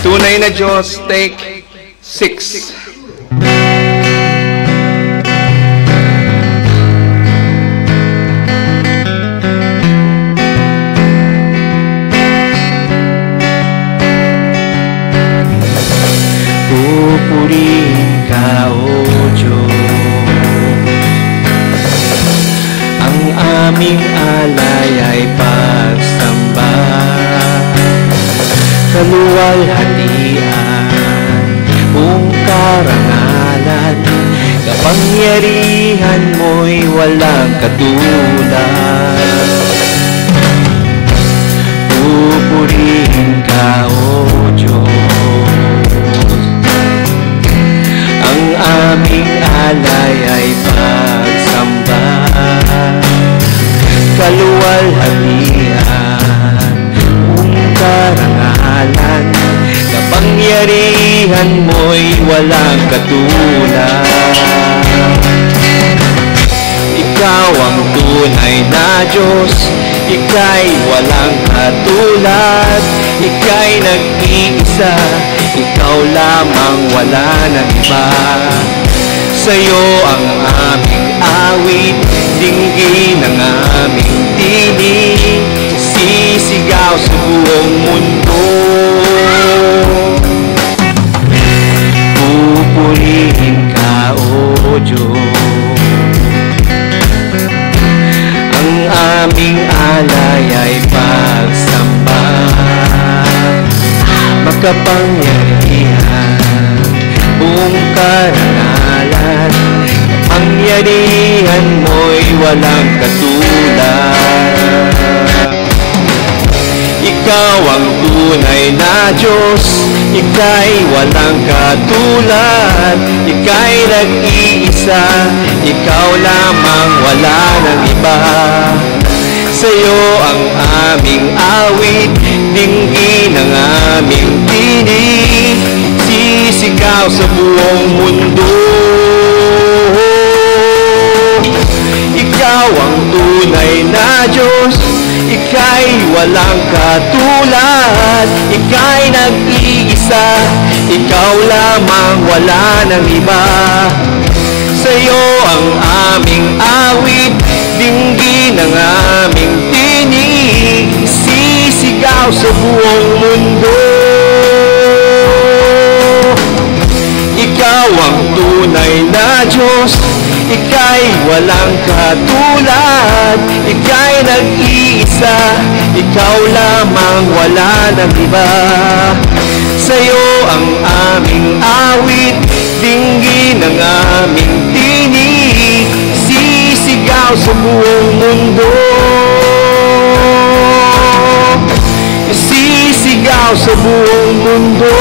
Tunay na Diyos, take 6. Pupurihin ka, O Diyos. Ang aming alay ay pagsamba, kaluwalhatian, buong karangalan, kapangyarihan mo'y walang katulad. Pupurihin ka, O Diyos. Ang aming alay ay pagsamba, kaluwalhatian, buong karangalan, kapangyarihan mo'y walang katulad. Ikaw ang tunay na Diyos, Ika'y walang katulad, Ika'y nag-iisa, Ikaw lamang, wala nang iba. Sa'yo ang aming awit, dinggin ang aming tinig, sisigaw sa buong mundo. Pupurihin ka, O Diyos. Ang aming alay ay pagsamba, makapangyarihan, buong karangalan, kapangyarihan mo'y walang katulad. Ikaw ang tunay na Diyos, Ika'y walang katulad, Ika'y nag-iisa, Ikaw lamang, wala nang iba. Sa'yo ang aming awit, dinggin ang aming tinig, sisigaw sa buong mundo. Ikaw ang tunay na Diyos, Ika'y walang katulad, Ika'y nag-iisa, Ikaw lamang, wala nang iba. Sa'yo ang aming awit, dinggin ang aming tinig, sisigaw sa buong mundo. Ikaw ang tunay na Diyos, Ika'y walang katulad, Ika'y nag-iisa, Ikaw lamang, wala nang iba. Sa'yo ang aming awit, dinggin ang aming tinig, sisigaw sa buong mundo. Sisigaw sa buong mundo.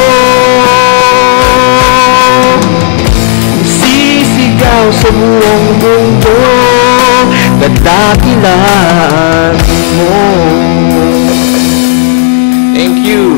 Sisigaw sa buong mundo, dadakilan mo. Thank you.